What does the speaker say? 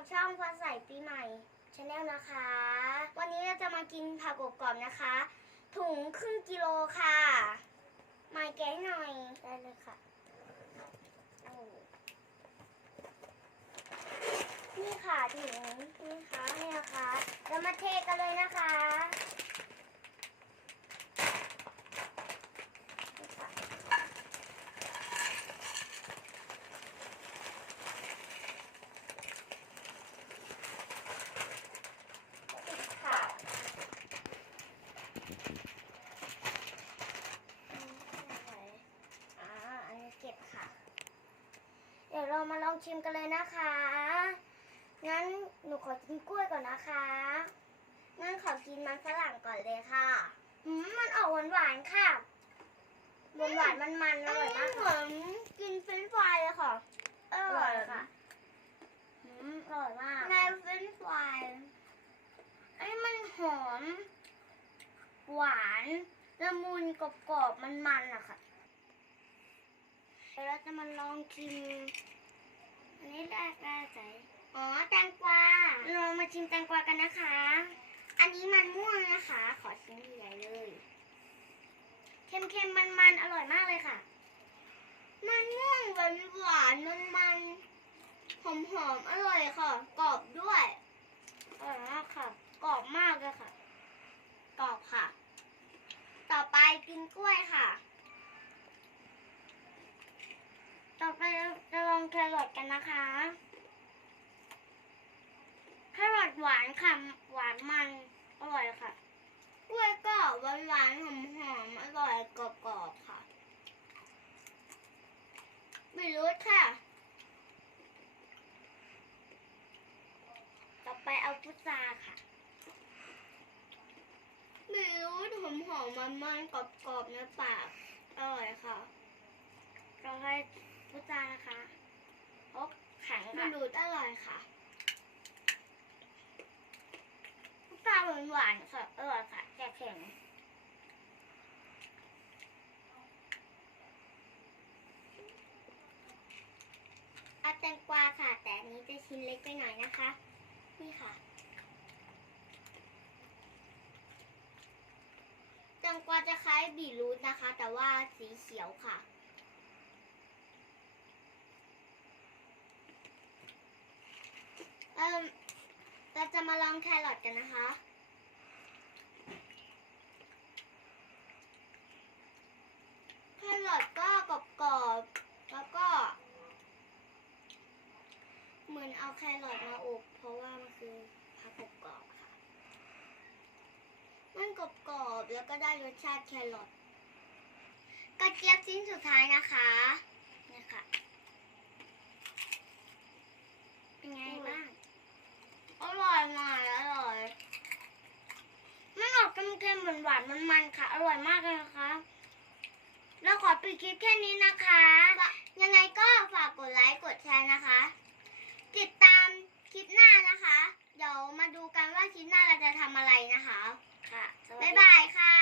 กับช่องฟ้าใส่ปีใหม่ชาแนลนะคะ วันนี้เราจะมากินผักกรอบนะคะ ถุงครึ่งกิโลค่ะ มาแกะให้หน่อยได้เลยค่ะ นี่ค่ะถุงนี่ค่ะนี่นะคะเรามาเทกันเลยนะคะนี่ค่ะ ค่ะอ่าอันนี้เก็บค่ะ เดี๋ยวเรามาลองชิมกันเลยนะคะ งั้นหนูขอกินกล้วยก่อนนะคะ งั้นขอกินมันฝรั่งก่อนเลยค่ะอืมมันออกหวานหวานๆค่ะ หวานหวานมันมันๆอร่อยมากเหมือนกินเฟรนช์ฟรายเลยค่ะอร่อยค่ะอืมอร่อยมากในเฟรนช์ฟรายอันนี้มันหอม หวานละมุนกรอบๆมันๆอะค่ะเดี๋ยวเราจะมาลองชิม อันนี้ได้ได้ใจอ๋อแตงกวาเรามาชิมแตงกวากันนะคะ อันนี้มันม่วงนะคะ ขอชิ้นใหญ่เลย เค็มๆมันๆอร่อยมากเลยค่ะ มันม่วงหวานหวานๆมันๆหอมอร่อยค่ะ กรอบด้วยอร่อยมากค่ะ กรอบมากเลยค่ะ กรอบค่ะ ต่อไปกินกล้วยค่ะ ต่อไปเราจะ ลองแครอทกันนะคะแครอทหวานค่ะ หวานมัน อร่อยค่ะ กล้วยก็หวานหวานหอมหอมอร่อยกรอบๆค่ะไม่รู้ค่ะ ต่อไปเอาพุทราค่ะไม่รู้หอมหอมมันมันกรอบๆในปากอร่อยค่ะ ต่อไปพุทรานะคะ แข็งค่ะมันดูดอร่อยค่ะพุทราหวานหวานๆค่ะอร่อยค่ะแต่แข็งเอาแตงกวาค่ะ แต่อันนี้จะชิ้นเล็กไปหน่อยนะคะ นี่ค่ะ แตงกวาจะคล้ายบีทรูทนะคะ แต่ว่าสีเขียวค่ะ เอ่มเราจะมาลองแครอทกันนะคะ แครอทก็กรอบๆ แล้วก็ เหมือนเอาแครอทมาอบ เพราะว่ามันคือผักกรอบๆค่ะ มันกรอบๆ แล้วก็ได้รสชาติแครอทกระเจี๊ยบชิ้นสุดท้ายนะคะานๆมันค่ะ อร่อยมากเลยนะคะเราขอปิดคลิปแค่นี้นะคะ ยังไงก็ฝากกดไลค์กดแชร์นะคะ ติดตามคลิปหน้านะคะ เดี๋ยวมาดูกันว่าคลิปหน้าเราจะทำอะไรนะคะ ค่ะ บ๊ายบายค่ะ